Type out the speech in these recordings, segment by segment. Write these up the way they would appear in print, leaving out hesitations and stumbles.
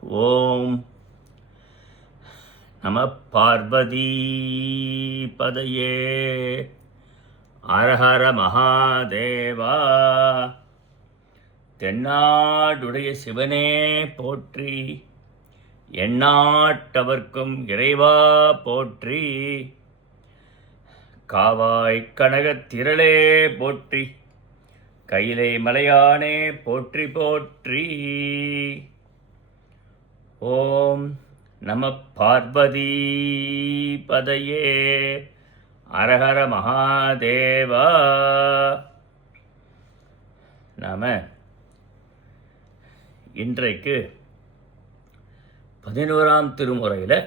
ஓம் நம பார்வதி பதையே அரஹர மகாதேவா. தென்னாடுடைய சிவனே போற்றி, எந்நாட்டவர்க்கும் இறைவா போற்றி. காவாய் கனகத் திரளே போற்றி, கையிலை மலையானே போற்றி போற்றி. ஓம் நம பார்வதி பதையே அரஹர மகாதேவா. நாம இன்றைக்கு 11ஆம் திருமுறையில்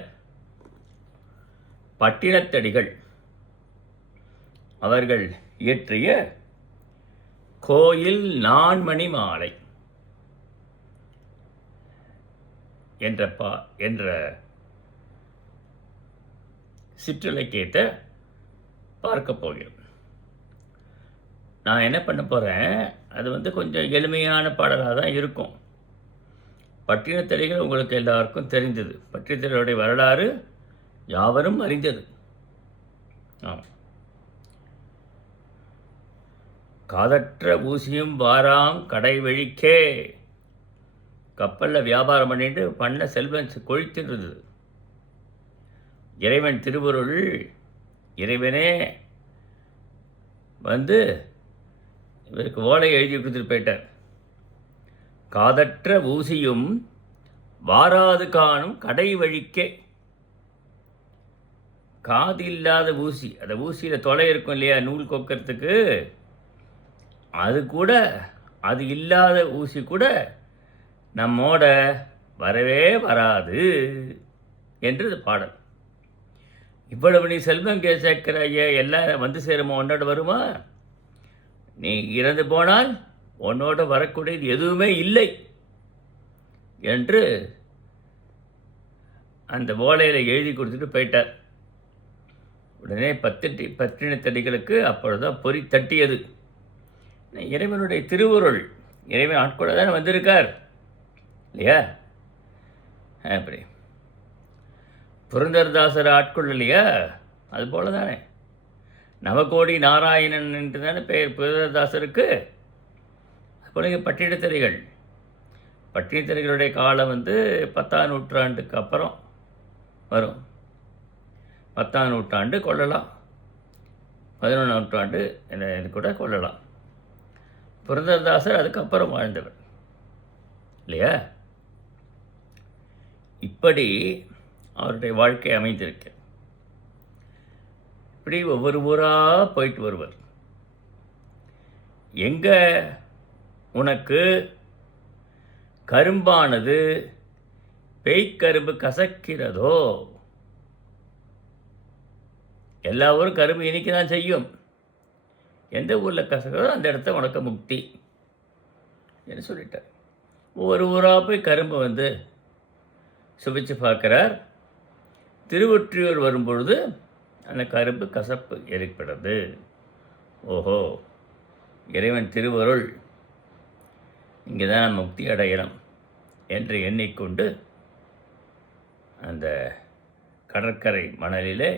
பட்டினத்தடிகள் அவர்கள் இயற்றிய கோயில் நான்மணி மாலை என்ற சிற்றிலக்கியத்தை பார்க்க போகிறோம். நான் என்ன பண்ண போகிறேன், அது கொஞ்சம் எளிமையான பாடலாக தான் இருக்கும். பட்டினத்தடிகள் உங்களுக்கு எல்லாருக்கும் தெரிந்தது. பட்டினத்தடிகளுடைய வரலாறு யாவரும் அறிந்தது. ஆமாம். காதற்ற ஊசியும் வாராம் கடை வழிக்கே. கப்பலில் வியாபாரம் பண்ணிட்டு பண்ண செல்வம் கொழித்திருந்தது. இறைவன் திருவருள், இறைவனே இவருக்கு ஓலை எழுதி கொடுத்துட்டு போயிட்டார். காதற்ற ஊசியும் வாராது காணும் கடை வழிக்கே. காது இல்லாத ஊசி, அந்த ஊசியில் தொலை இருக்கும் இல்லையா, நூல் கொக்கிறதுக்கு, அது இல்லாத ஊசி கூட நம்மோட வரவே வராது என்று பாடல். இவ்வளவு நீ செல்வம் சேர்க்கிற எல்லாம் வந்து சேருமா, உன்னோட வருமா? நீ இறந்து போனால் உன்னோட வரக்கூடியது எதுவுமே இல்லை என்று அந்த ஓலையில் எழுதி கொடுத்துட்டு போயிட்டார். உடனே பட்டினத்தடிகளுக்கு அப்பொழுதுதான் பொறி தட்டியது. இறைவனுடைய திருவுருள், இறைவன் ஆட்கொள்ள தானே வந்திருக்கார் இல்லையா? அப்படி புரந்தரதாசர் ஆட்கொள்ள இல்லையா? அது போல தானே நவகோடி நாராயணன் என்று தானே பெயர் புரந்தரதாசருக்கு. அதுபோல பட்டினத்தடிகளுடைய காலம் 10ஆம் நூற்றாண்டுக்கு அப்புறம் வரும். 10ஆம் நூற்றாண்டு கொள்ளலாம், 11ஆம் நூற்றாண்டு இது கூட கொள்ளலாம். புரந்தரதாசர் அதுக்கப்புறம் வாழ்ந்தவர் இல்லையா? இப்படி அவருடைய வாழ்க்கை அமைந்திருக்கு. இப்படி ஒவ்வொரு ஊராக போயிட்டு வருவர். எங்கே உனக்கு கரும்பானது பேய்க்கரும்பு கசக்கிறதோ, எல்லா ஊரும் கரும்பு இனிக்க தான் செய்யும். எந்த ஊரில் கசக்கிறதோ அந்த இடத்த உனக்கு முக்தி என்று சொல்லிட்டார். ஒவ்வொரு ஊராக போய் கரும்பு சுவைச்சு பார்க்குறார். திருவொற்றியூர் வரும்பொழுது அந்த கரும்பு கசப்பு ஏற்படுறது. ஓஹோ, இறைவன் திருவருள், இங்கே தான் முக்தி அடையலாம் என்று எண்ணிக்கொண்டு அந்த கடற்கரை மணலிலே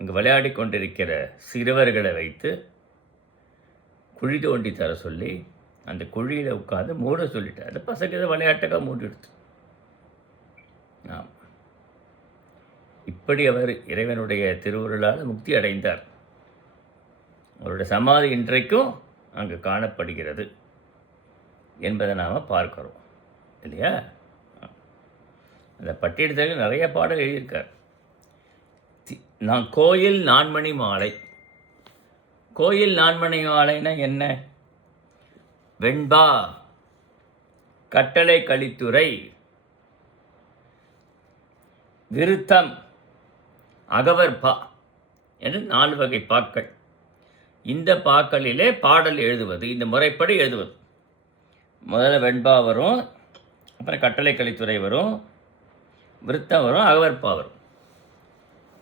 இங்கு விளையாடி கொண்டிருக்கிற சிறுவர்களை வைத்து குழி தோண்டி தர சொல்லி அந்த குழியில் உட்காந்து மூட சொல்லிட்டார். அந்த பசங்க இதை விளையாட்டுக்காக மூடிடுது. ஆமாம், இப்படி அவர் இறைவனுடைய திருவுருளால் முக்தி அடைந்தார். அவருடைய சமாதி இன்றைக்கும் அங்கு காணப்படுகிறது என்பதை நாம் பார்க்கிறோம் இல்லையா? அந்த பட்டியலத்தில் நிறைய பாடல் எழுதியிருக்கார். கோயில் நான்மணி மாலை. கோயில் நான்மணி மாலைன்னா என்ன? வெண்பா, கட்டளை கலித்துறை, விருத்தம், அகவற்பா என்று 4 வகை பாக்கள். இந்த பாக்களிலே பாடல் எழுதுவது, இந்த முறைப்படி எழுதுவது. முதல்ல வெண்பா வரும், அப்புறம் கட்டளை கலித்துறை வரும், விருத்தம் வரும், அகவற்பா வரும்.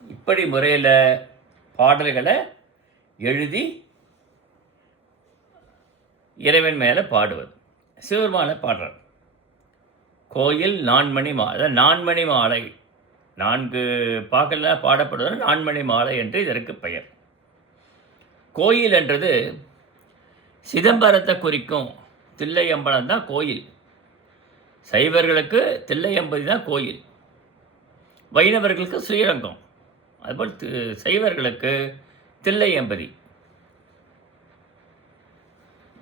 இப்படி முறையில் பாடல்களை எழுதி இறைவன் மேலே பாடுவது. சிவபெருமானை பாடுறார். கோயில் நான்மணி மாலை, அதாவது நான்மணி மாலை, 4 பாக்களில் பாடப்படுவது நான்மணி மாலை என்று இதற்கு பெயர். கோயில் என்றது சிதம்பரத்தை குறிக்கும். தில்லையம்பலம் தான் கோயில். சைவர்களுக்கு தில்லையம்பதி தான் கோயில், வைணவர்களுக்கு ஸ்ரீரங்கம், அதுபோல் சைவர்களுக்கு தில்லையம்பதி.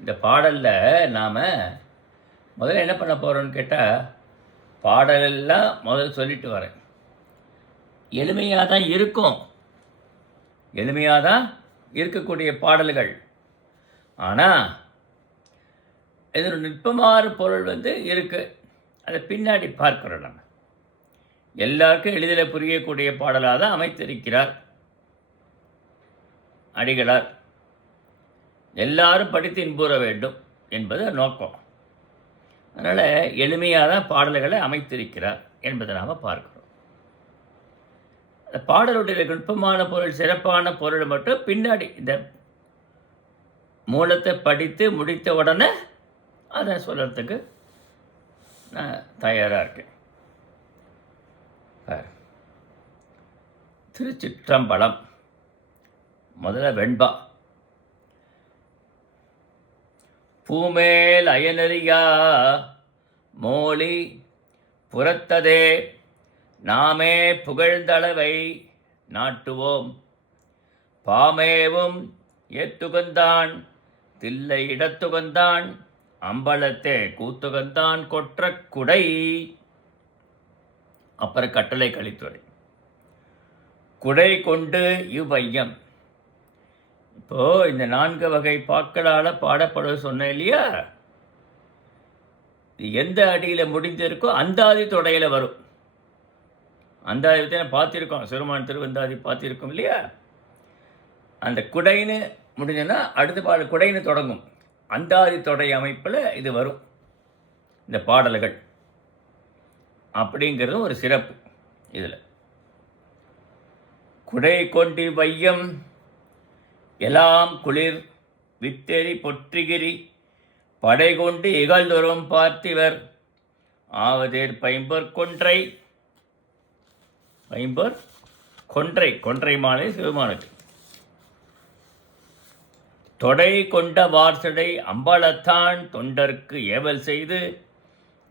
இந்த பாடலில் நாம் முதல்ல என்ன பண்ண போகிறோன்னு கேட்டால், பாடலெல்லாம் முதல்ல சொல்லிட்டு வரேன். எளிமையாக தான் இருக்கும், எளிமையாக தான் இருக்கக்கூடிய பாடல்கள். ஆனால் இதோட நுட்பமான பொருள் இருக்குது. அதை பின்னாடி பார்க்கிறோம். நம்ம எல்லாருக்கும் எளிதில் புரியக்கூடிய பாடலாக தான் அமைத்திருக்கிறார் அடிகளார். எல்லாரும் படித்து இன்புற வேண்டும் என்பது நோக்கம். அதனால் எளிமையாக தான் பாடல்களை அமைத்திருக்கிறார் என்பதை நாம் பார்க்கிறோம். அந்த பாடலுடைய நுட்பமான பொருள், சிறப்பான பொருள் மட்டும் பின்னாடி இந்த மூலத்தை படித்து முடித்த உடனே அதை சொல்கிறதுக்கு நான் தயாராக இருக்கேன். திருச்சிற்றம்பலம். முதல்ல வெண்பா. பூமேல் அயனறியா மோலி புறத்ததே நாமே புகழ்ந்தளவை நாட்டுவோம், பாமேவும் ஏத்துகந்தான் தில்லை இடத்துகந்தான் அம்பலத்தே கூத்துகந்தான் கொற்ற குடை. அப்புறம் கட்டளை கலித்துறை. குடை கொண்டு இவ்வையம். இப்போது இந்த 4 வகை பாக்களால் பாடப்படுவது சொன்னேன் இல்லையா? எந்த அடியில் முடிந்திருக்கோ அந்தாதி தொடையில் வரும். அந்தாதி பார்த்துருக்கோம், சிறுமான் திருவந்தாதி பார்த்துருக்கோம் இல்லையா? அந்த குடைன்னு முடிஞ்சதுன்னா அடுத்த பாடல் குடைன்னு தொடங்கும். அந்தாதி தொடை அமைப்பில் இது வரும் இந்த பாடல்கள். அப்படிங்கிறதும் ஒரு சிறப்பு. இதில் குடை கொண்டி வையம் எல்லாம் குளிர் வித்தெறி பொற்றிகிரி படை கொண்டு இகழ்தொரும் பார்த்திவர் ஆவதேர் பைம்பொற் கொன்றை. பைம்பொற் கொன்றை, கொன்றை மாலை சிவமானுக்கு. தொடை கொண்ட வார்சடை அம்பலத்தான் தொண்டர்க்கு ஏவல் செய்து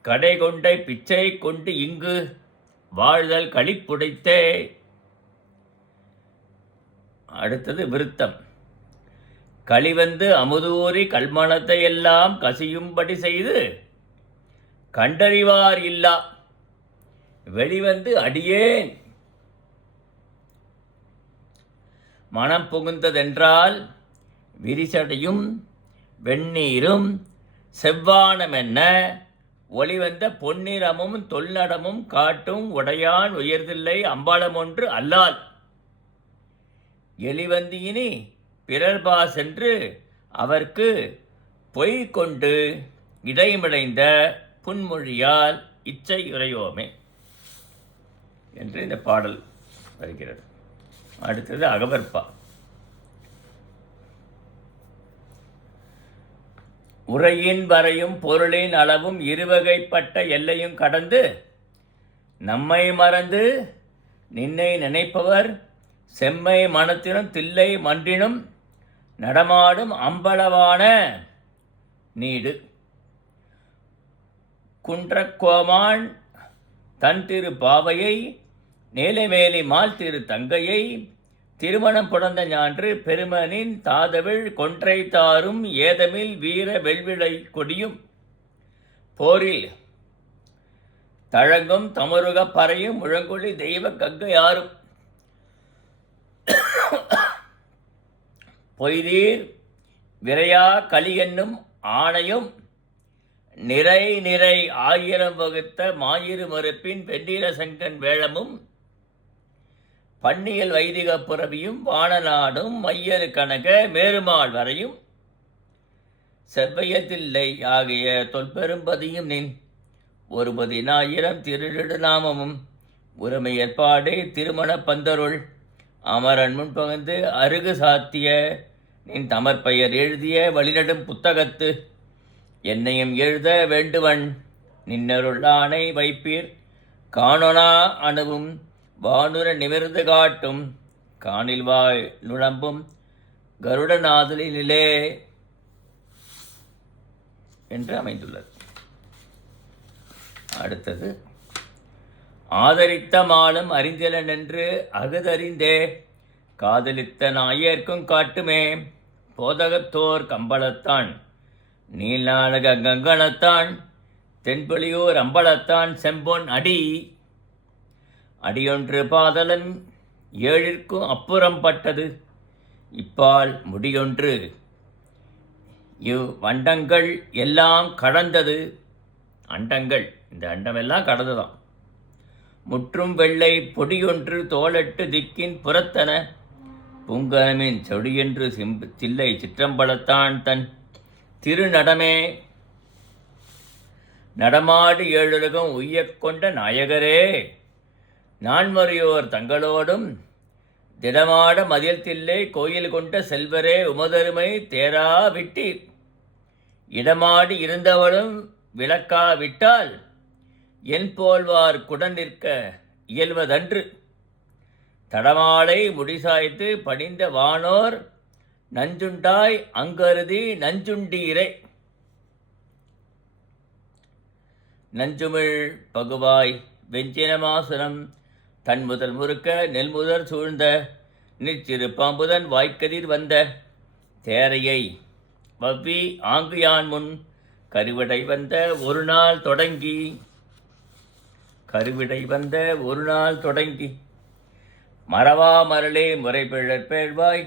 கடை கொண்டை பிச்சை கொண்டு இங்கு வாழ்தல் களிப்புடைத்தே. அடுத்தது விருத்தம். களிவந்து அமுதூரி கல்மணத்தை எல்லாம் கசியும்படி செய்து கண்டறிவார் இல்லா வெளிவந்து அடியேன் மனம் புகுந்ததென்றால் விரிசடையும் வெந்நீரும் செவ்வானமென்ன ஒளிவந்த பொன்னிறமும் தொல்நடமும் காட்டும் உடையான் உயர்தில்லை அம்பாளம் ஒன்று அல்லால் எளிவந்தியினி பிறர்பா சென்று அவர்க்கு பொய் கொண்டு இடைமிடைந்த புன்மொழியால் இச்சை உரையோமே என்று இந்த பாடல் வருகிறது. அடுத்தது அகவற்பா. உரையின் வரையும் பொருளின் அளவும் இருவகைப்பட்ட எல்லையும் கடந்து நம்மை மறந்து நின்னை நினைப்பவர் செம்மை மனத்தினும் தில்லை மன்றினும் நடமாடும் அம்பலவான நீடு குன்றக்கோமான் தன் திரு பாவையை நேலைமேலி மால் திரு தங்கையை திருமணம் புடந்த ஞான்று பெருமனின் தாதவிழ் கொன்றை தாரும் ஏதமில் வீர வெள்விளை கொடியும் போரில் தழங்கும் தமருக பறையும் முழங்கொழி தெய்வ கங்கையாரும் பொய்தீர் விரையா களி என்னும் ஆணையும் நிறை நிறை 1000 வகுத்த மாயிரு மறுப்பின் வெண்ணிற சங்கன் வேளமும் பன்னியல் வைதிக புறவியும் வானநாடும் மையரு கனக மேருமாள் வரையும் செவ்வையத்தில்லை ஆகிய தொல்பெரும்பதியும் நின் ஒருபதி 1000 திருநெடுநாமமும் உரிமை ஏற்பாடு திருமண பந்தருள் அமரன் முன்பகுந்து அருகு சாத்திய நின் தமர்பெயர் எழுதிய வழிநடும் புத்தகத்து என்னையும் எழுத வேண்டுவன் நின்னருளானை வைப்பீர் காணொணா அணுவும் வானுர நிமிர்ந்து காட்டும் காணில்வாய் நுழம்பும் கருடநாதலினிலே என்று அமைந்துள்ளது. அடுத்தது, ஆதரித்த மாலும் அறிந்திலன் என்று அகுதறிந்தே காதலித்த நாயர்க்கும் காட்டுமே போதகத்தோர் கம்பளத்தான் நீள்நாடக கங்கணத்தான் தென்பொழியோர் அம்பலத்தான் செம்பொன் அடியொன்று பாதலன் ஏழிற்கும் அப்புறம் பட்டது இப்பால் முடியொன்று வண்டங்கள் எல்லாம் கடந்தது. அண்டங்கள், இந்த அண்டமெல்லாம் கடந்துதான். முற்றும் வெள்ளை பொடியொன்று தோளட்டு திக்கின் புறத்தன பூங்கலமின் சொடியென்று தில்லை சிற்றம்பலத்தான் தன் திருநடமே நடமாடு ஏழுலகம் உய்யக் கொண்ட நாயகரே நான்மறையோர் தங்களோடும் திடமாட மதில் தில்லை கோயில் கொண்ட செல்வரே உமதருமை தேரா விட்டீர் இடமாடி இருந்தவளும் விளக்கா விட்டால் என் போல்வார் குடன் நிற்க இயல்வதன்று தடமாலை முடிசாய்த்து பணிந்த வானோர் நஞ்சுண்டாய் அங்கருதி நஞ்சுண்டீரே நஞ்சுமிழ் பகுவாய் வெஞ்சினமாசனம் தன் முதல் முறுக்க நெல்முதல் சூழ்ந்த நிற்சிறு பாம்புதன் வாய்க்கதிர் வந்த தேரையை வவ்வி ஆங்கு யான் முன் கருவிடை வந்த ஒரு நாள் தொடங்கி மறவா மரளே முறைபிழற்பேழ்வாய்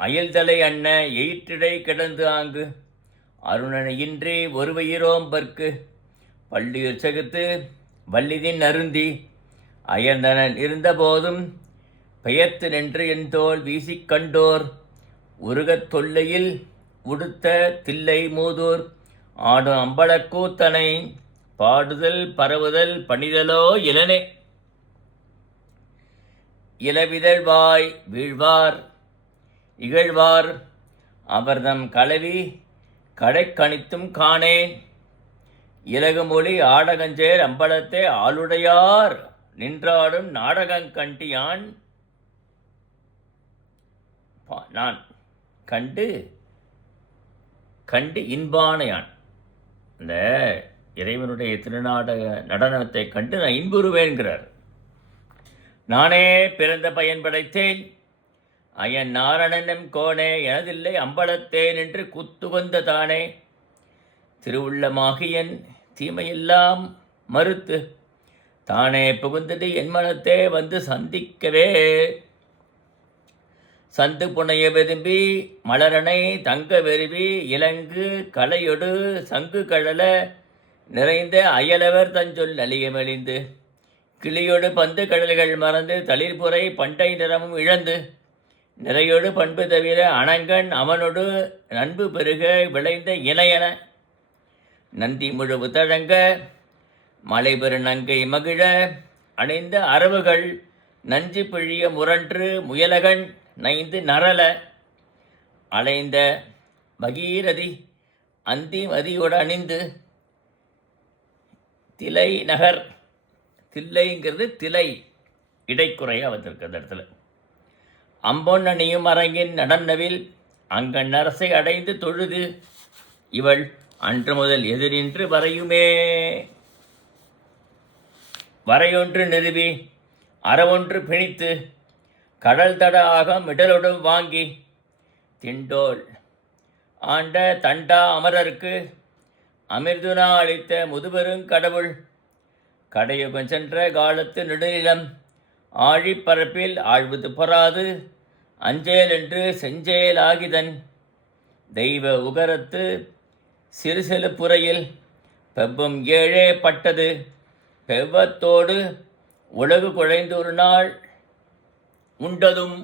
அயல்தலை அண்ண எயிற்றிடை கிடந்து ஆங்கு அருணனையின்றி ஒருவயிரோம்பற்கு பள்ளியுர் செகுத்து வல்லிதின் அருந்தி அயர்ந்தனன் இருந்தபோதும் பெயர்த்து நின்று என் தோல் வீசிக் கண்டோர் உருகத் தொல்லையில் உடுத்த தில்லை மூதூர் ஆடும் அம்பலக்கூத்தனை பாடுதல் பரவுதல் பணிதலோ இளனே இளவிதழ்வாய் வீழ்வார் இகழ்வார் அவர்தம் கலவி கடைக்கணித்தும் காணேன் இலகுமொழி ஆடகஞ்சேர் அம்பலத்தை ஆளுடையார் நின்றாடும் நாடகங்கண்டியான் நான் கண்டு இன்பானையான். இந்த இறைவனுடைய திருநாடக நடனத்தை கண்டு நான் இன்புறுவேன்கிறார். நானே பிறந்த பயன் படைத்தேன் அயன் நாரணனும் கோனே எனதில்லை அம்பலத்தேன் என்று குத்துவந்த தானே திருவுள்ளமாகியன் தீமையெல்லாம் மறுத்து தானே புகுந்தது என் மனத்தே வந்து சந்திக்கவே சந்து புனைய விரும்பி மலரனை தங்க வெறுவி இலங்கு கலையொடு சங்கு கழல நிறைந்த அயலவர் தஞ்சொல் அழியமெளிந்து கிளியொடு பந்து கடல்கள் மறந்து தளிர்புரை பண்டை நிறமும் இழந்து நிறையொடு பண்பு தவிர அணங்கன் அவனொடு நண்பு பெருக விளைந்த இணையன நந்தி முழு தழங்க மலைபெரு நங்கை மகிழ அணிந்த அரவுகள் நஞ்சு பிழிய முரன்று முயலகன் நைந்து நரல அலைந்த பகீரதி அந்தி மதியோடு அணிந்து திலை நகர் தில்லைங்கிறது திலை இடைக்குறையாக வந்திருக்கு அந்த இடத்துல அம்பொன் அணியும் அரங்கின் நடனவில் அங்கன் அரசை அடைந்து தொழுது இவள் அன்று முதல் எதிரின்று வரையொன்று நிறுவி அறவொன்று பிணித்து கடல் தட ஆக மிடலொடு வாங்கி திண்டோள் ஆண்ட தண்டா அமரருக்கு அமிர்துனா அளித்த முதுபெருங் கடவுள் கடையுகம் சென்ற காலத்து நெடுநிலம் ஆழிப்பரப்பில் ஆழ்வது பொறாது அஞ்சேல் என்று செஞ்சேலாகிதன் தெய்வ உகரத்து சிறு சிறு புறையில் பெவ்வம் ஏழே பட்டது பெவ்வத்தோடு உலகு குழைந்து ஒரு நாள் உண்டதும்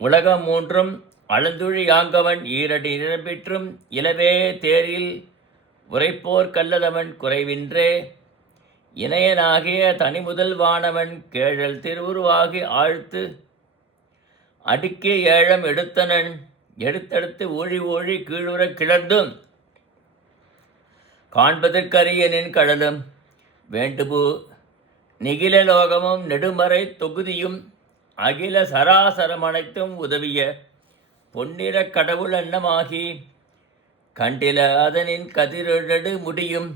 உலகம் மூன்றும் அளந்துழி யாங்கவன் ஈரடி நிரம்பிற்றும் இலவே தேரில் உரைப்போர் கல்லதவன் குறைவின்றே இணையனாகிய தனிமுதல் வானவன் கேழல் திருவுருவாகி ஆழ்த்து அடுக்கிய ஏழம் எடுத்தனன் எடுத்தெடுத்து ஊழி ஊழி கீழுற கிளர்ந்தும் காண்பதற்கரியனின் கடலும் வேண்டுபு நிகில லோகமும் நெடுமறை தொகுதியும் அகில சராசரம் அனைத்தும் உதவிய பொன்னிற கடவுள் அன்னமாகி கண்டில அதனின் கதிரொடு முடியும்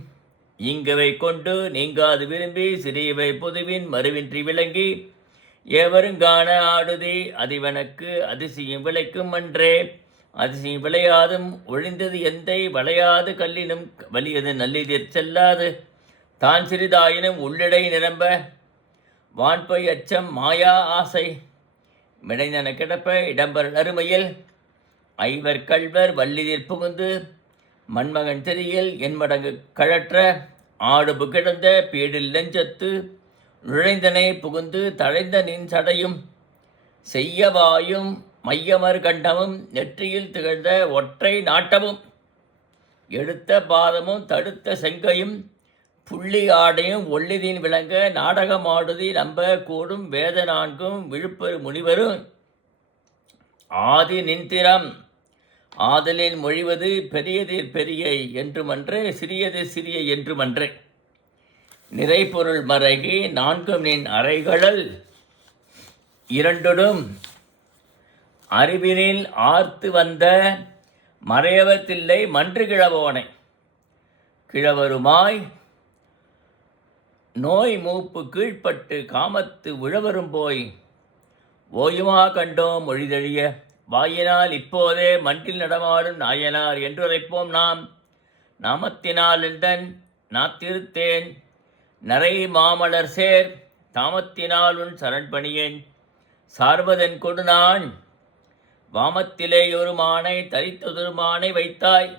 இங்கவை கொண்டு நீங்காது விரும்பி சிறியவை பொதுவின் மறுவின்றி விளங்கி ஏவருங்கான ஆடுதி அதிவனுக்கு அதிசயம் விளைக்கும் அன்றே அதிசயம் விளையாதும் ஒழிந்தது எந்தை வளையாது கல்லினும் வலியது நல்லிதிர் செல்லாது தான் சிறிதாயினும் உள்ளிடை நிரம்ப வான்பொய் அச்சம் மாயா ஆசை மிடைந்தன கிடப்ப இடம்பர் அருமையில் ஐவர் கள்வர் வல்லிதிர் புகுந்து மண்மகன் திரியில் என்மடங்கு கழற்ற ஆடுபு கிடந்த பீடில் நெஞ்சத்து நுழைந்தனை புகுந்து தழைந்த நின் சடையும் செய்யவாயும் மையமர் கண்டமும் நெற்றியில் திகழ்ந்த ஒற்றை நாட்டமும் எடுத்த பாதமும் தடுத்த செங்கையும் புள்ளி ஆடையும் ஒள்ளிதின் விளங்க நாடகமாடுதி நம்ப கூடும் வேத நான்கும் விழுப்பெரு முனிவரும் ஆதி நின்திரம் ஆதலின் மொழிவது பெரியதிர் பெரிய என்றுமன்றே சிறியது சிறிய என்றுமன்றே நிறைபொருள் மறைகி நான்கும் நின் அறைகளல் இரண்டொடும் அறிவினில் ஆர்த்து வந்த மறையவத்தில்லை மன்று கிழவோனை கிழவருமாய் நோய் மூப்பு கீழ்ப்பட்டு காமத்து உழவரும் போய் ஓயுமா கண்டோம் மொழிதழிய வாயினால் இப்போதே மண்டில் நடமாடும் நாயனார் என்றுரைப்போம் நாம் நாமத்தினால் எந்தன் நாத்திருத்தேன் நரை மாமலர் சேர் தாமத்தினால் உன் சரண்பணியேன் சார்வதன் கொடுநான் வாமத்திலே ஒரு மானை தரித்ததொரு மானை வைத்தாய்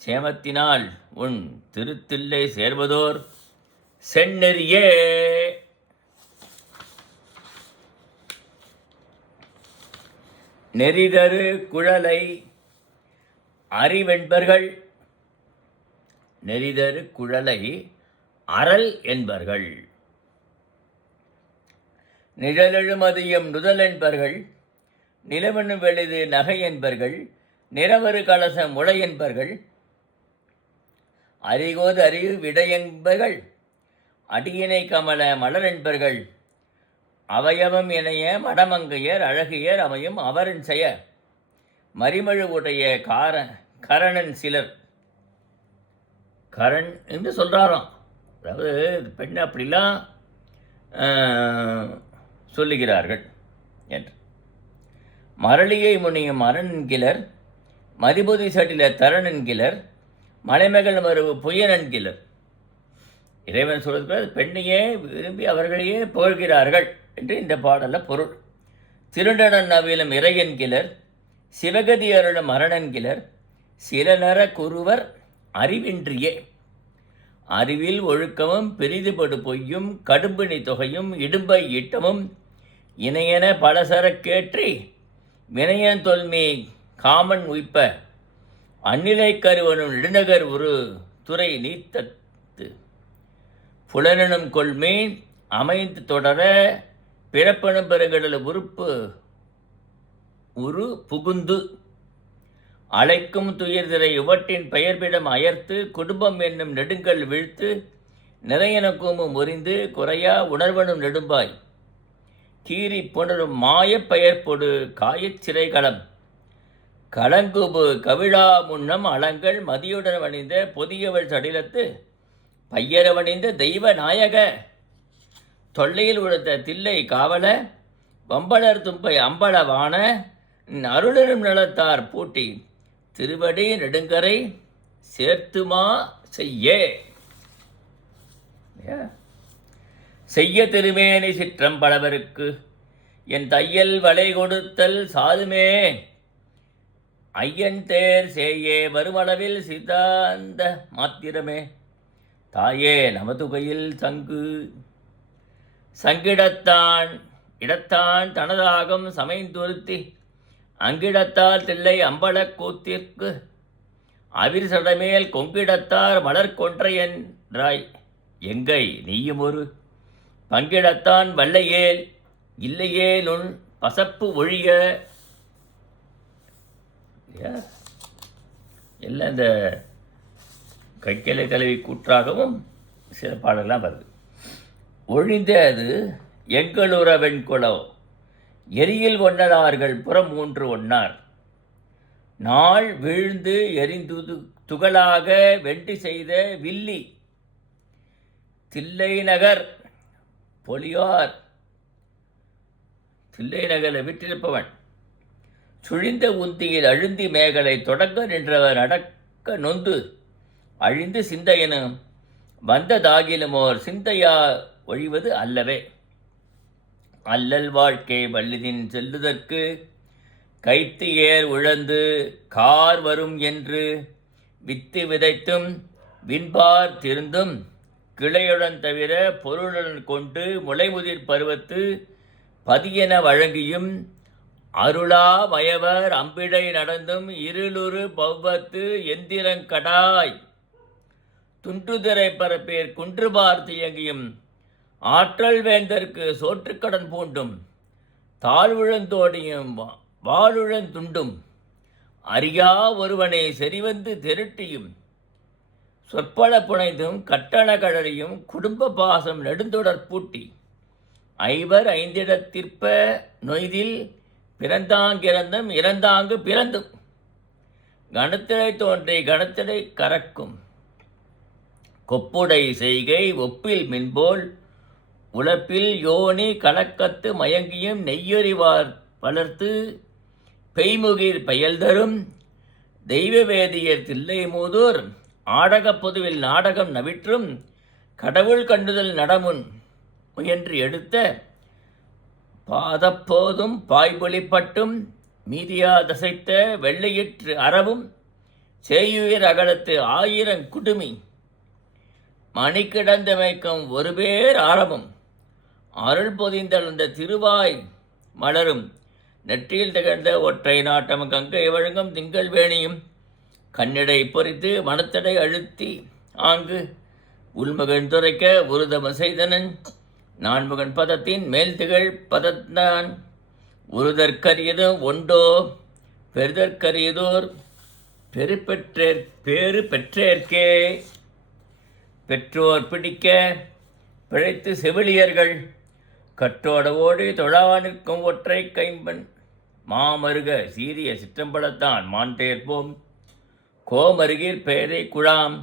சேமத்தினால் உன் திருத்தில்லை சேர்வதோர் செந்நெறியே. நெறிதரு குழலை அறிவென்பர்கள் நெறிதரு குழலை அறல் என்பர்கள் நிழலெழுமதியம் நுதல் என்பர்கள் நிலவனு வெளிது நகை என்பர்கள் நிறவரு கலசம் முளை என்பர்கள் அறிகோது அறிவு விடையென்பர்கள் அடியினை கமல மலர் என்பர்கள் அவயவம் இணைய மடமங்கையர் அழகியர் அமையும் அவரின் செய்ய மறிமழு உடைய கரணன் சிலர் கரண் என்று சொல்கிறாராம். அதாவது பெண் அப்படிலாம் சொல்லுகிறார்கள் என்று மரளியை முனியும் அரண் என்கிலர் மதிபுதி சட்டில தரண் என்கிலர் மலைமகள் மருவு புயன் என்கிலர். இறைவன் சொல்வது பெண்ணையே விரும்பி அவர்களையே புகழ்கிறார்கள் என்று இந்த பாடலில் பொருள். திருண்டனன் நவிலும் இறை என்கிலர் சிவகதி அருளும் அரணன்கிலர் சில நர குருவர் அறிவின்றியே அறிவில் ஒழுக்கமும் பெரிதுபடு பொய்யும் கடும்பிணி தொகையும் இடும்பை ஈட்டமும் இணையென பலசரக்கேற்றி வினயன் தொல்மி காமன் உய்ப்ப அந்நிலை கருவனும் நெடுநகர் ஒரு துறை நீத்தத்து புலனும் கொள்மீன் அமைந்து தொடர பிறப்பனும் பெருங்கடல் உறுப்பு உரு புகுந்து அழைக்கும் துயர்திரை இவற்றின் பெயர்பிடம் அயர்த்து குடும்பம் என்னும் நெடுங்கல் வீழ்த்து நிறையன கூமும் முறிந்து குறையா உணர்வனும் நெடும்பாய் கீறி புணரும் மாயப் பெயர்ப்பொடு காயச் சிறைகளம் களங்குபு கவிழா முன்னம் அலங்கள் மதியுடன் வணிந்த பொதியவள் சடிலத்து பையரவணிந்த தெய்வ நாயக தொல்லையில் உழுத்த தில்லை காவல வம்பளர் தும்பை அம்பளவான அருளரும் நலத்தார் பூட்டி திருவடி நெடுங்கரை சேர்த்துமா செய்ய திருமேனி சிற்றம்பளவருக்கு என் தையல் வளை கொடுத்தல் சாதுமே ஐயன் தேர் செய்யே வருமளவில் சித்தாந்த மாத்திரமே தாயே நமதுகையில் சங்கிடத்தான் இடத்தான் தனதாகம் சமைந்துருத்தி அங்கிடத்தால் தில்லை அம்பலக் கூத்திற்கு அவிர் சடமேல் கொங்கிடத்தார் மலர் கொன்றையன்றாய் எங்கை நீயும் ஒரு பங்கிடத்தான் வல்லையேல் இல்லையே நுண் பசப்பு ஒழிய. எல்லாம் இந்த கைக்கிளை தலைவி கூற்றாகவும் சில பாடலாம் வருது. ஒழிந்த அது எங்களுற வெண்குளோ எரியில் ஒன்னதார்கள் புறம் மூன்று ஒன்னார் நாள் வீழ்ந்து எரிந்து துகளாக வெண்டி செய்த வில்லி தில்லை நகர் பொலியார் தில்லை நகரில் விட்டிருப்பவன் சுழிந்த உந்தியில் அழுந்தி மேகலை தொடங்க நின்றவர் அடக்க நொந்து அழிந்து சிந்தையனும் வந்ததாகிலுமோர் சிந்தையா ஒழிவது அல்லவே. அல்லல் வாழ்க்கை வல்லிதின் செல்லுதற்கு கைத்து ஏர் உழந்து கார் வரும் என்று வித்து விதைத்தும் விண்பார் திருந்தும் கிளையுடன் தவிர பொருளுடன் கொண்டு முளைமுதிர் பருவத்து பதியென வழங்கியும் அருளா வயவர் அம்பிடை நடந்தும் இருளுரு பவ்வத்து எந்திரங்கடாய் துண்டுதிரை பரப்பேர் குன்று பார்த்து இயங்கியும் ஆற்றல் வேந்தற்கு சோற்றுக்கடன் பூண்டும் தாழ்வுழந்தோடியும் வாழுழந்துண்டும் அறியா ஒருவனை செறிவந்து திரட்டியும் சொற்பல புனைந்தும் கட்டண கழறியும் குடும்ப பாசம் நெடுந்தொடர் பூட்டி ஐவர் ஐந்திடத்திற்ப நொய்தில் பிறந்தாங்கிறந்தும் இறந்தாங்கு பிறந்தும் கணத்திடை தோன்றி கணத்திடை கறக்கும் கொப்புடை செய்கை ஒப்பில் மின்போல் உழப்பில் யோனி கலக்கத்து மயங்கியும் நெய்யறிவார் வளர்த்து பெய்முகிர் பெயல்தரும் தெய்வ வேதியர் தில்லை மூதூர் ஆடகப் பொதுவில் நாடகம் நவிற்றும் கடவுள் கண்டுதல் நடமுன் முயன்று எடுத்த பாதப்போதும் பாய்பொலிப்பட்டும் மீதியா தசைத்த வெள்ளையிற்று அறவும் சேயுயிர் அகலத்து 1000 குடுமி மணிக்கிடந்த வைக்கும் ஒரு பேர் ஆரமும் அருள் பொதிந்தளந்த திருவாய் மலரும் நெற்றியில் திகழ்ந்த ஒற்றை நாட்டம் கங்கை வழங்கும் திங்கள் வேணியும் கண்ணிடை பொறித்து மனத்தடை அழுத்தி ஆங்கு உள்மகன் துரைக்க உருதம செய்தனன் நான்முகன் பதத்தின் மேல் திகழ் பதத்தான் உருதற்கரியதும் ஒண்டோ பெருதற்கரியதோர் பேறு பெற்றேற்கே பெற்றோர் பிடிக்க பிழைத்து செவிலியர்கள் கற்றோட ஓடி தொழானிற்கும் ஒற்றை கைம்பன் மாமருக சீரிய சிற்றம்பலத்தான் மான் தேர்ப்போம் கோமருகிற் பேதை குழாம்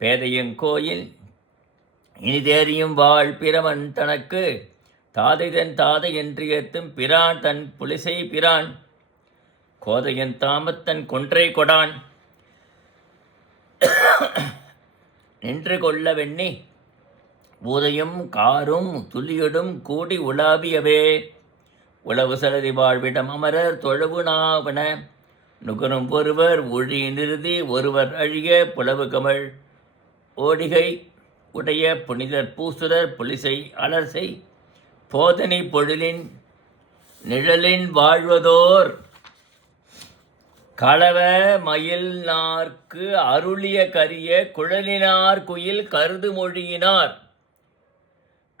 பேதையும் கோயில் இனிதேறியும் வாழ் பிரமன் தனக்கு தாதைதன் தாதை என்று ஏத்தும் பிரான் தன் புலிசை பிரான் கோதையன் தாமத்தன் கொன்றை கொடான் நின்று கொள்ள வெண்ணி ஊதையும் காரும் துளியொடும் கூடி உலாவியவே உளவு சலதி வாழ்விடம் அமரர் தொழவு நாவன நுகரும் ஒருவர் ஒழி நிறுதி ஒருவர் அழிய புலவு கமழ் ஓடிகை உடைய புனிதர் பூசுரர் புலிசை அலர்சை போதனை பொழிலின் நிழலின் வாழ்வதோர் களவ மயில் நார்க்கு அருளிய கரிய குழலினார் குயில் கருது மொழியினார்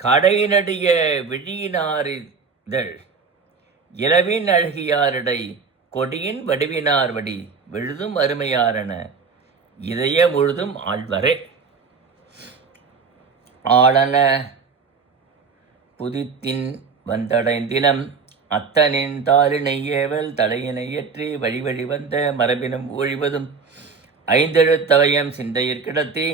கடைநடிய விழியினாரிதழ் இளவின் அழகியாரிடை கொடியின் வடிவினார் வடி விழுதும் அருமையாரென இதய முழுதும் ஆழ்வரே. ஆளன புதித்தின் வந்தடைந்திலம் அத்தனின் தாளினை ஏவல் தலையினை ஏற்றி வழிவழி வந்த மரபினும் ஒழிவதும் ஐந்தெழுத்தவயம் சிந்தையில் கிடத்தி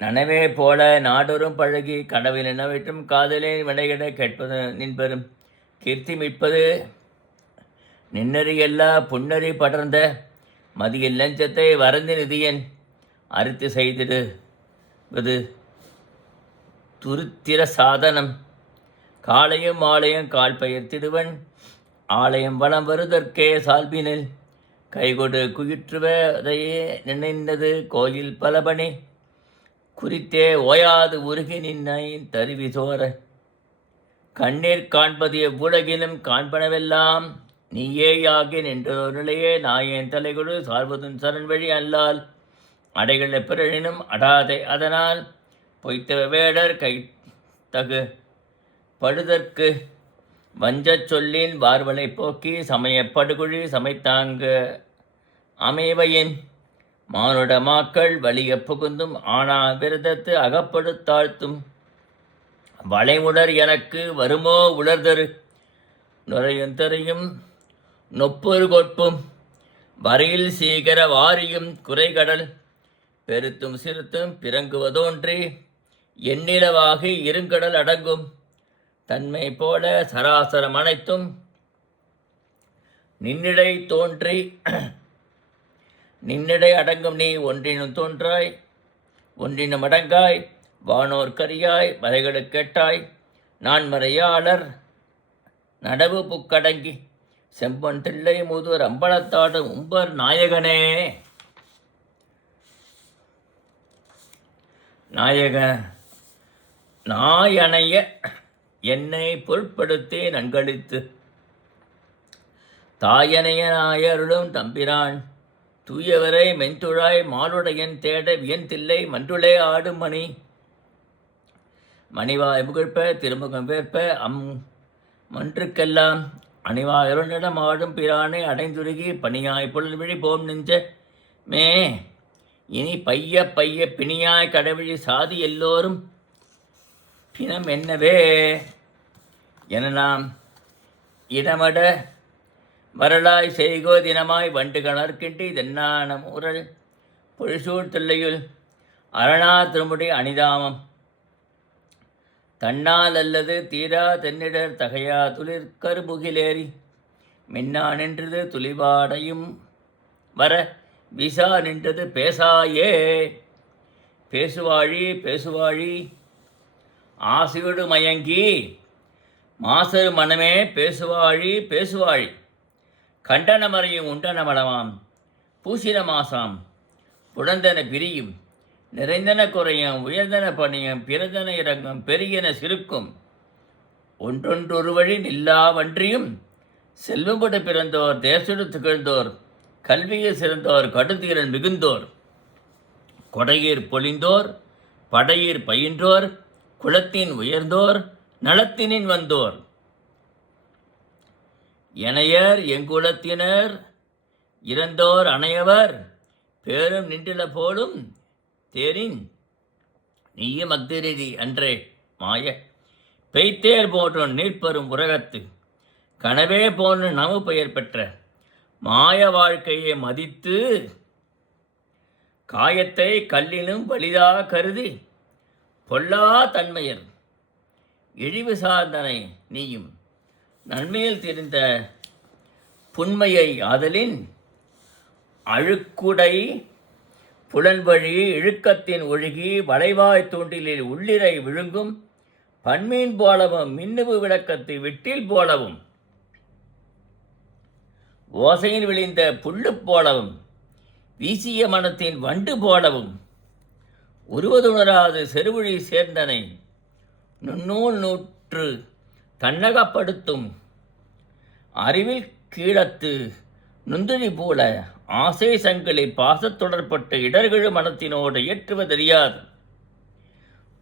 நனவே போல நாடொரும் பழகி கனவில் நினைவிட்டும் காதலே வினைகிட கேட்பது நின்பெரும் கீர்த்தி மிப்பது நின்னறி எல்லா புன்னறி படர்ந்த மதியில் லஞ்சத்தை வரந்து நிதியன் அறுத்து செய்திடுவது துருத்திர சாதனம் காலையும் ஆலயம் கால் பெயர்த்திடுவன் ஆலயம் வளம் வருதற்கே சால்பினில் கைகொடு குயிற்றுவதையே நினைந்தது கோயில் பலபணி குறித்தே ஓயாது உருகி நின்னை தருவி சோர கண்ணீர் காண்பது எவ்வுலகிலும் காண்பனவெல்லாம் நீயேயாகி நின்றதொரு நிலையே நாயேன் தலைகொடு சார்வதும் சரண் வழி அல்லால் அடைகளை பிறனினும் அடாதை அதனால் பொய்த்த வேடர் கை தகு படுதற்கு வஞ்சச் சொல்லின் பார்வலை போக்கி சமய படுகுழி சமைத்தாங்க அமைவையின் மானுட மாக்கள் வலிய புகுந்தும் ஆனா விரதத்து அகப்படுத்தாழ்த்தும் வளைமுடர் எனக்கு வருமோ உலர்தரு நுரையும் தரையும் நொப்பொரு கொட்பும் வரையில் சீகர வாரியும் குறைகடல் பெருத்தும் சிறுத்தும் பிறங்குவதோன்றி எண்ணிலவாகி இருங்கடல் அடங்கும் தன்மை போல சராசரம் அனைத்தும் நின்னிடை தோன்றி நின்னிடை அடங்கும் நீ ஒன்றினும் தோன்றாய் ஒன்றினும் அடங்காய் வானோர் கரியாய் வரைகளுக்கு கேட்டாய் நான் மறையாளர் நடவு புக்கடங்கி செம்பன் தில்லை முதுவர் அம்பலத்தாடும் உம்பர் நாயகனே. நாயனைய என்னை பொருட்படுத்தி நன்கழித்து தாயனைய நாயருளும் தம்பிரான் தூயவரை மென்துழாய் மாலுடையன் தேட வியன்தில்லை மன்றுளே ஆடும் மணிவாய் புகழ்ப்ப திருமுகம் வேற்ப மன்றுக்கெல்லாம் அணிவாயிருடன் ஆடும் பிரானை அடைந்துருகி பணியாய் பொருள்விழி போம் நெஞ்ச மே இனி பைய பிணியாய் கடைவிழி சாதி எல்லோரும் பிணம் என்னவே என நாம் இடமட வரலாய் செய்கோ தினமாய் வண்டு கணர்கின்றி தென்னான ஊரல் பொழிசூழ் தில்லையுள் அரணா திருமுடி அணிதாமம் தன்னால் அல்லது தீரா தென்னிடர் தகையா துளிர் கருபுகிலேறி மின்னா நின்றது துளிவாடையும் வர விசா நின்றது பேசாயே. பேசுவாழி ஆசையோடு மயங்கி மாசரு மனமே பேசுவாழி கண்டனமறையும் உண்டனமடமாம் பூசின மாசாம் புடந்தன பிரியும் நிறைந்தன குறையும் உயர்ந்தன பணியும் பிறந்தன இறங்கும் பெரியன சிறுக்கும் ஒன்றொன்றொரு வழி நில்லாவன்றியும் செல்வம்பட பிறந்தோர் தேசடு திகழ்ந்தோர் கல்வியில் சிறந்தோர் கடுந்தீரன் மிகுந்தோர் கொடையீர் பொழிந்தோர் படையீர் பயின்றோர் குலத்தின் உயர்ந்தோர் நலத்தினின் வந்தோர் எனையர் எங்குலத்தினர் இறந்தோர் அணையவர் பேரும் நின்றில போலும் தேரின் நீயும் அக்திரிதி அன்றே மாய பெய்தேர் போன்ற நீர்ப்பரும் உலகத்து கனவே போன்ற நமு பெயர் பெற்ற மாய வாழ்க்கையை மதித்து காயத்தை கல்லினும் வலிதாக கருதி பொல்லா தன்மையர் இழிவு சார்ந்தனை நீயும் நன்மையில் தெரிந்த புண்மையை ஆதலின் அழுக்குடை புலன்வழி இழுக்கத்தின் ஒழுகி வளைவாய் தூண்டிலில் உள்ளிரை விழுங்கும் பன்மீன் போலவும் மின்னுவு விளக்கத்து விட்டில் போலவும் ஓசையில் விழிந்த புல்லு போலவும் வீசிய மனத்தின் வண்டு போலவும் உருவதுணராது செருவழி சேர்ந்தனை நுண்ணூல் நூற்று தன்னகப்படுத்தும் அறிவில் கீழத்து நுந்துரி போல ஆசை சங்கிலி பாசத்தொடர்பட்ட இடர்கழு மனத்தினோடு ஏற்றுவதறியாது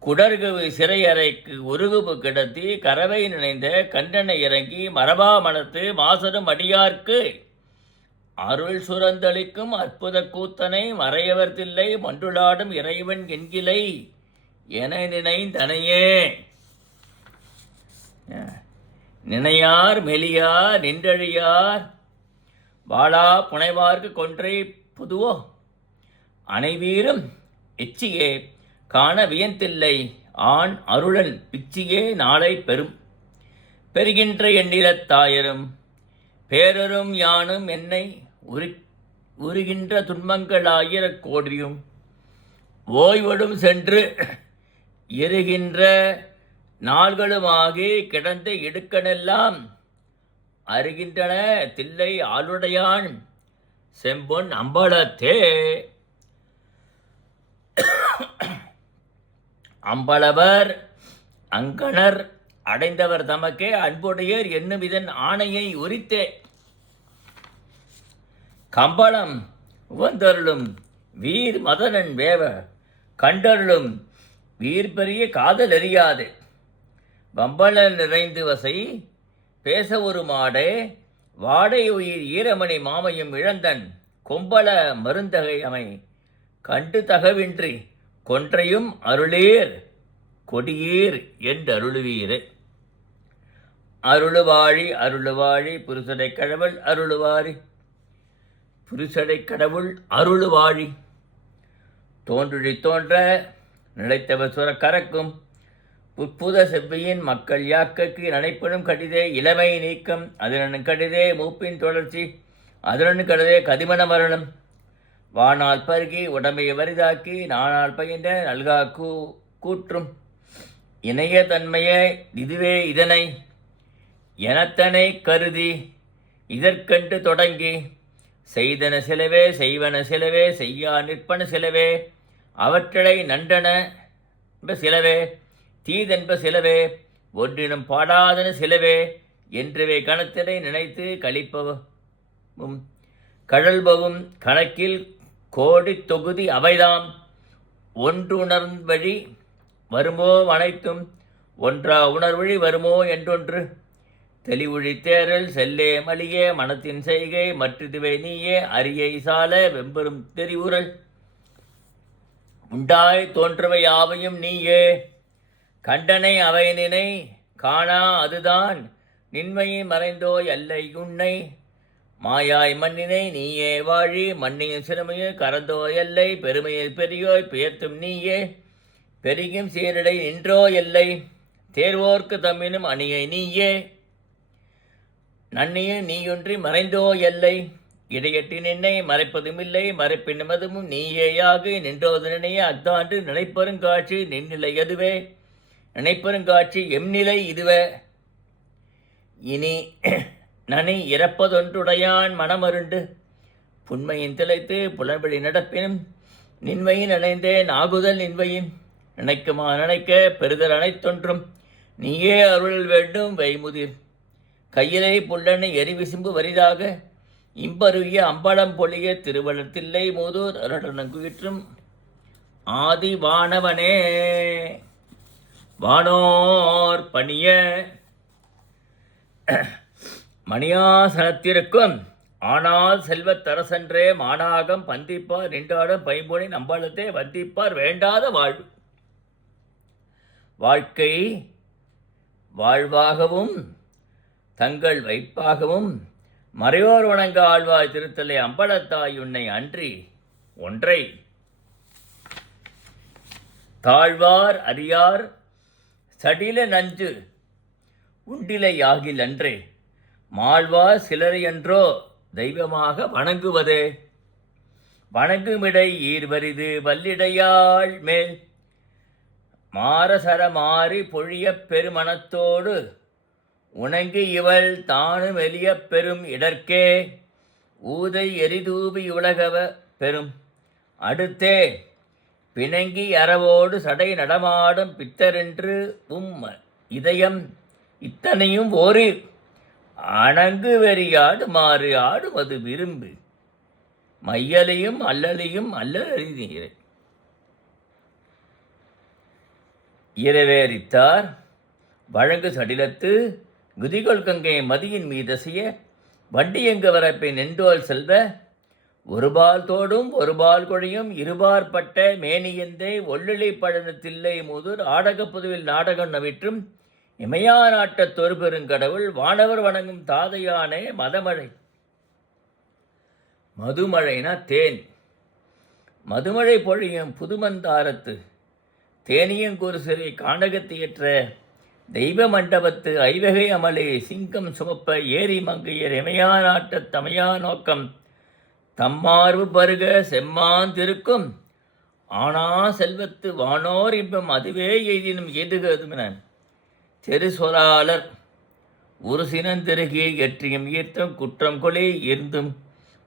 குடர்கவு சிறையறைக்கு உருகுபு கிடத்தி கரவை நினைந்த கண்டனை இறங்கி மரபா மனத்து மாசரும் அடியார்க்கு அருள் சுரந்தளிக்கும் அற்புத கூத்தனை மறையவர் தில்லை மன்றுளாடும் இறைவன் என்கிலை என நினைந்தனையே. நினையார் மெலியார் நின்றழியார் வாழா புனைவார்க்கு கொன்றை புதுவோ அனைவீரும் எச்சியே காண வியந்தில்லை ஆண் அருளன் பிச்சியே நாளை பெறுகின்ற எண்ணிலத்தாயரும் பேரரும் யானும் என்னை உருகின்ற துன்பங்களாயிர கோடியும் ஓய்வடும் சென்று எருகின்ற நாள்களுமாகி கிடந்த இடுக்கனெல்லாம் அருகின்றன தில்லை ஆளுடையான் செம்பொன் அம்பலத்தே. அம்பலவர் அங்கணர் அடைந்தவர் தமக்கே அன்புடையர் என்னும் இதன் ஆணையை உரித்தே. கம்பளம் உவந்தருளும் வீர் மதனன் வேவ கண்டருளும் வீர் பெரிய காதல் அறியாது வம்பள நிறைந்து வசை பேச ஒரு மாடே வாடை உயிர் ஈரமணி மாமையும் இழந்தன் கொம்பள மருந்தகை அமை கண்டு தகவின்றி கொன்றையும் அருளேர் கொடியேர் என்றருளுவீரே. அருளுவாழி அருளுவாழி புருஷடை கடவுள் அருளுவாரி புருஷடை கடவுள் அருளுவாழி. தோன்றுழி தோன்ற நிலைத்தவர் சுர கறக்கும் புற்புத செவ்வியின் மக்கள் யாக்கைக்கு நடைப்பெறும் கடிதே இளமை நீக்கம் அதிரன் கடிதே மூப்பின் தொடர்ச்சி அதிரன் கடிதே கதிமண மரணம். வானால் பருகி உடம்பை வரிதாக்கி நானால் பயின்ற நல்கா கூற்றும் இணைய தன்மையை இதுவே இதனை எனத்தனை கருதி இதற்கண்டு தொடங்கி செய்தன சிலவே செய்வன சிலவே செய்யா நிற்பன சிலவே அவற்றலை நன்றன சிலவே தீதென்ப சிலவே ஒன்றினும் பாடாதன சிலவே என்றுவே கணத்தினை நினைத்து கழிப்பவும் கழல்பவும் கணக்கில் கோடி தொகுதி அவைதாம் ஒன்றுணர்வழி வருமோ அனைத்தும் ஒன்றா உணர்வழி வருமோ என்றொன்று தெளிவுழி தேரல் செல்லே மலியே மனத்தின் செய்கை மற்றிதுவே நீயே அரியை சால வெம்பெரும் தெரிவுறல் உண்டாய் தோன்றவை யாவையும் நீயே கண்டனை அவையினை காணா அதுதான் நின்மையை மறைந்தோ எல்லை உன்னை மாயாய் மண்ணினை நீயே வாழி மண்ணியின் சிறுமையை கறந்தோ எல்லை பெருமையில் பெரியோய் பெயர்த்தும் நீயே பெருகும் சீரடை நின்றோ எல்லை தேர்வோர்க்கு தம்மினும் அணியை நீயே நன்னியை நீயொன்றி மறைந்தோ எல்லை இடையட்டி நின்னை மறைப்பதுமில்லை மறைப்பினுமதும் நீயேயாக நின்றோது நினைய அத்தாண்டு நினைப்பெருங்காட்சி நின்னிலை அதுவே நினைப்பெருங்காட்சி எம்நிலை இதுவே. இனி நனி இறப்பதொன்றுடையான் மனமருண்டு புண்மையின் திளைத்து புலன்வழி நடப்பினும் நின்மையின் அணைந்தே நாகுதல் நின்மையின் நினைக்குமா நினைக்க பெறுதல் அனைத்தொன்றும் நீயே அருள் வேண்டும் வைமுதிர் கையிலை புல்லனை எரிவிசும்பு வரிதாக இம்பருவிய அம்பலம் பொழிய திருவள்ளத்தில்லை மூதூர் அருடனங்குயிற்றும் ஆதி வானவனே. வானோர் பணிய மணியாசனத்திற்கும் ஆனால் செல்வத்தரசன்றே மானாகம் பந்திப்பார் நின்றாடும் பைம்பொனி நம்பளத்தை வந்திப்பார் வேண்டாத வாழ்வு வாழ்க்கை வாழ்வாகவும் தங்கள் வைப்பாகவும் மறையோர் வணங்க ஆழ்வாய் திருத்தலை அம்பலத்தாய் உன்னை அன்றி ஒன்றை தாழ்வார் அறியார் சடில நஞ்சு உண்டிலை யாகில் அன்றே மாழ்வார் சிலரையன்றோ தெய்வமாக வணங்குவதே. வணங்குமிடை ஈர்வரிது வல்லிடையாள் மேல் மாரசர மாறி பொழிய பெருமனத்தோடு உணங்கி இவள் தானும் எளிய பெரும் இடர்க்கே ஊதை எரிதூபி உலகவ பெரும் அடுத்தே பிணங்கி அறவோடு சடை நடமாடும் பித்தரென்று இதயம் இத்தனையும் ஓரி அணங்கு வெறியாடு மாறு ஆடுவது விரும்பு மையலையும் அல்லலையும் அல்லறிநீரே. இரவேரித்தார் வழங்கு சடிலத்து குதிகொள் கங்கை மதியின் மீதசைய வண்டியங்கு வரப்பை நின்றோல் செல்வ ஒருபால் தோடும் ஒருபால் கொழியும் இருபார்பட்ட மேனியந்தே ஒள்ளிலை பழனத்தில்லை மூதூர் ஆடக புதுவில் நாடகம் நவிற்றும் இமையா நாட்டத் தொருபெருங்கடவுள் வானவர் வணங்கும் தாதையானே மதமழை. மதுமழைனா தேன் மதுமழை பொழியும் புதுமந்தாரத்து தேனியங்கூர் சிறை காண்டகத்தியற்ற தெய்வ மண்டபத்து ஐவகை அமலே சிங்கம் சுமப்ப ஏரி மங்கையர் இமையா நாட்டத் தமையா நோக்கம் தம்மார்பு பருக செம்மாந்திருக்கும் ஆனா செல்வத்து வானோர் இன்பம் அதுவே எய்தினும் எதுகதுமென தெரு சொலாளர் ஒரு சினந்திருகி எற்றியும் ஈர்த்தும் குற்றம் கொலை இருந்தும்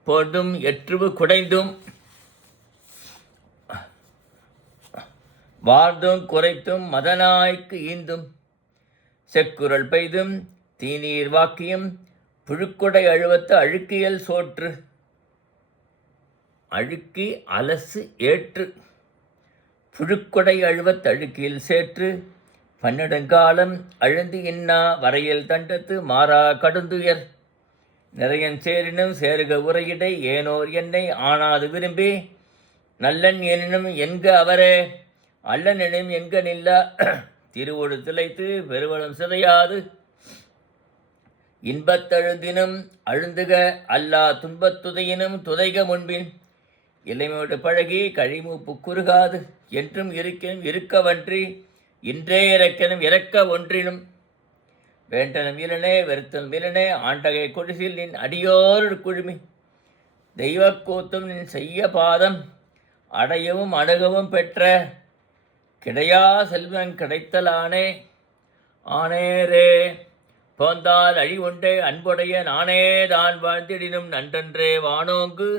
போதும் எற்றுவு குடைந்தும் வாழ்ந்தும் குறைத்தும் மதனாய்க்கு ஈந்தும் செக்குரல் பெய்தும் தீநீர் வாக்கியம் புழுக்குடை அழுவத்து அழுக்கியல் சோற்று அழுக்கி அலசு ஏற்று புழுக்கொடை அழுவத் அழுக்கில் சேற்று பன்னெடுங்காலம் அழுந்து இன்னா வரையில் தண்டத்து மாறா கடுந்துயர் நிறையன் சேரினும் சேருக உரையிடை ஏனோர் என்னை ஆனாது விரும்பி நல்லன் எனினும் என்க அவரே, அல்லன் எனும் என்க நில்லா, திருவொடு திளைத்து பெருவளம் சிதையாது, இன்பத்தழுந்தினும் அழுந்துக அல்லா துன்பத்துதையினும் துதைக முன்பின், இளைமையோடு பழகி கழிமூப்பு குறுகாது, என்றும் இருக்கனும் இருக்கவன்றி, இன்றே இறக்கனும் இறக்க ஒன்றினும், வேண்டனும் வீரனே வெறுத்தனும் வீரனே, ஆண்டகை கொடிசில் நின் அடியோர் குழுமி, தெய்வக்கூத்தும் நின் செய்ய பாதம் அடையவும் அணுகவும் பெற்ற, கிடையா செல்வம் கிடைத்தலானே ஆனேரே, போந்தால் அழிவுண்டே அன்புடைய நானே தான் வாழ்ந்திடினும் நன்றன்றே வானோங்கு,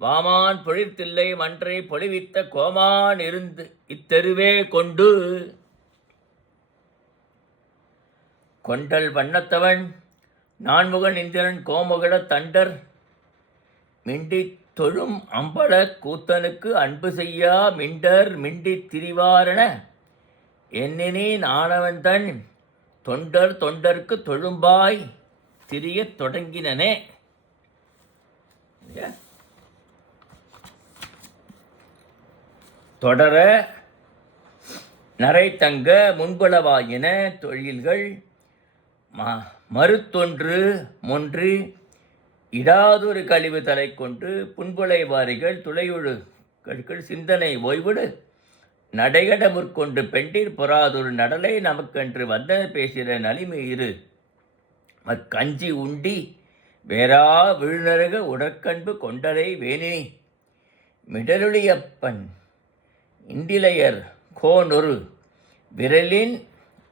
வாமான் பொழித்தில்லை மன்றை பொழிவித்த கோமான் இருந்து இத்தெருவே கொண்டு, கொண்டல் வண்ணத்தவன் நான்முகன் இந்திரன் கோமுகட தண்டர், மிண்டித் தொழும் அம்பல கூத்தனுக்கு அன்பு செய்யா மிண்டர் மிண்டித் திரிவாரென, என்னினி நானவன் தன் தொண்டர் தொண்டர்க்கு தொழும்பாய் திரியத் தொடங்கினனே. தொடர நரைத்தங்க முன்புலவாயின தொழில்கள் மறுத்தொன்று மொன்றி, இடாதொரு கழிவு தலை கொண்டு புன்புலை வாரிகள் துளையுழு கற்கள் சிந்தனை ஓய்விடு, நடைகட முற்கொண்டு பெண்டிர் பொறாதொரு நடலை நமக்கென்று வந்தன பேசிற நலிமை இரு, மற்கஞ்சி உண்டி வேறா விழுநருக உடற்கண்பு கொண்டலை வேணி, மிடருளியப்பன் இண்டிலையர் கோனொரு விரலின்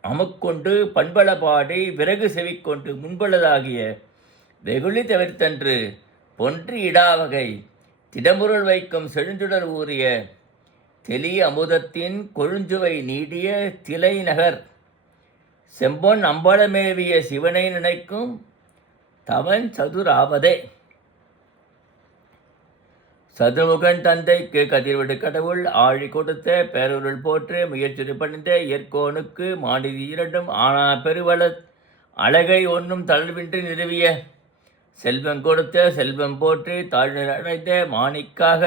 அமுக்கொண்டு பண்பல பாடி விறகு செவிக்கொண்டு முன்புள்ளதாகிய வெகுளி தவிர்த்தன்று, பொன்றி இடாவகை திடமுருள் வைக்கும் செழுஞ்சுடர் ஊறிய தெளிய அமுதத்தின் கொழுஞ்சுவை நீடிய திலை நகர், செம்பொன் அம்பலமேவிய சிவனை நினைக்கும் தவன் சதுராவதே. சதுமுகன் தந்தைக்கு கதிர்விடு கடவுள் ஆழி கொடுத்த பேரருள் போற்று முயற்சி பணிந்த இயற்கோனுக்கு மாநிதி இரண்டும் ஆனா பெருவள அழகை ஒன்றும் தளர்வின்றி நிறுவிய, செல்வம் கொடுத்த செல்வம் போற்றி தாழ்நிலை அடைந்த மாணிக்காக,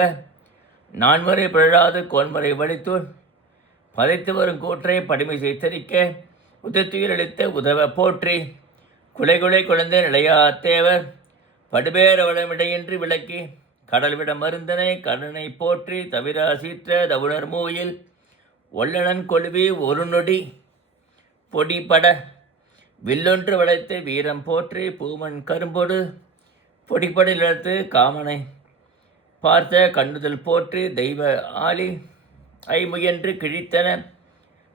நான்முறை பிழாது கோன்முறை வலித்தூர் பதைத்து வரும் கூற்றை படிமை செய்தரிக்க, உதத்துயிரளித்த உதவ போற்றி, குலைகுலை குழந்தை நிலையா தேவர் படுபேர வளமிடையின்றி விளக்கி, கடல்விட மருந்தனை கருணை போற்றி தவிரா சீற்ற தவுணர் மூயில், ஒல்லனன் கொழுவி ஒரு நொடி பொடிபட வில்லொன்று வளைத்து வீரம் போற்றி, பூமன் கரும்பொடு பொடிப்படி இழத்து காமனை பார்த்த கண்ணுதல் போற்றி, தெய்வ ஆளி ஐமுயன்று கிழித்தன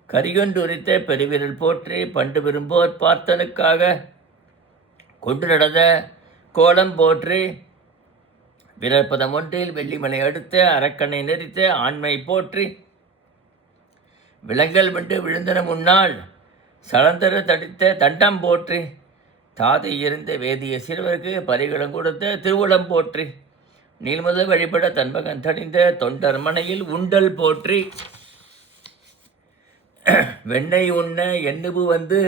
கரிகொன்று உரித்த பெருவிரல் போற்றி, பண்டு விரும்போர் பார்த்தனுக்காக கொண்டு நடந்த கோலம் போற்றி, விரற்பதம் ஒன்றில் வெள்ளிமலை அடுத்த அரக்கனை நெறித்த ஆண்மை போற்றி, விலங்கல் விண்டு விழுந்தன முன்னால் சலந்தர தடித்த தண்டம் போற்றி, தாதை இருந்த வேதிய சிறுவருக்கு பரிகளும் கொடுத்த திருவுளம் போற்றி, நீள்முத வழிபட தன்மகன் தடிந்த தொண்டர் மனையில் உண்டல் போற்றி, வெண்ணெய் உண்ண எண்ணுபு வந்து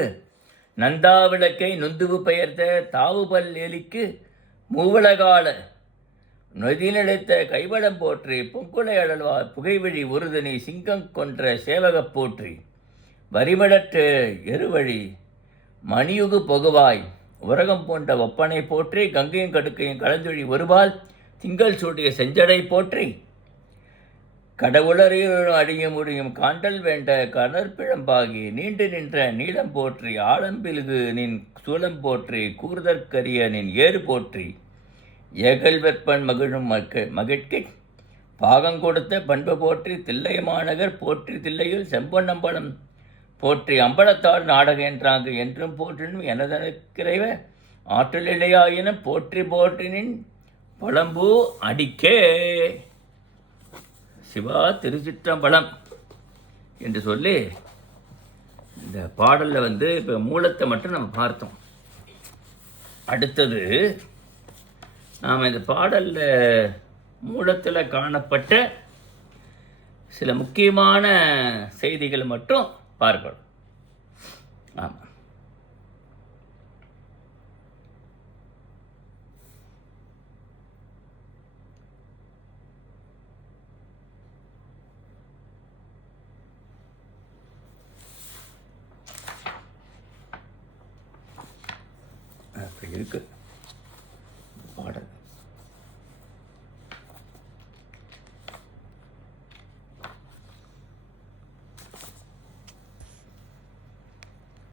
நந்தா விளக்கை நொந்துவு பெயர்த்த தாவுபல் எலிக்கு மூவலகால நொதிநிலைத்த கைவடம் போற்றி, பொங்குலை அழல்வார் புகைவழி உறுதனி சிங்கம் கொன்ற சேவகப் போற்றி, வரிமடற்று எருவழி மணியுகு பொகுவாய் உரகம் போன்ற ஒப்பனை போற்றி, கங்கையும் கடுக்கையும் கலந்தொழி ஒருபால் திங்கள் சூடிய செஞ்சடை போற்றி, கடவுளரையும் அடியும் முடியும் காண்டல் வேண்ட கடற்பிழம்பாகி நீண்டு நின்ற நீளம் போற்றி, ஆழம்பில்கு நின் சூலம் போற்றி, கூறுதற்கரிய நின் ஏறு போற்றி, ஏகல் வெப்பன் மகிழும் மகிழ்க்கை பாகம் கொடுத்த பண்பு போற்றி, தில்லை மாநகர் போற்றி தில்லையில் செம்பொன் அம்பலம் போற்றி, அம்பலத்தாள் நாடக என்றாங்க என்றும் போற்றினும் எனதனுக்கிறைவ ஆற்றல் இல்லையாயினும் போற்றி போற்றினின் பழம்பூ அடிக்கே. சிவா திருச்சிற்றம்பலம் என்று சொல்லி இந்த பாடலில் இப்போ மூலத்தை மட்டும் நம்ம பார்த்தோம். அடுத்தது நாம் இந்த பாடலில் மூலத்தில் காணப்பட்ட சில முக்கியமான செய்திகள் மட்டும் பார்க்கணும். ஆமாம், இருக்குது.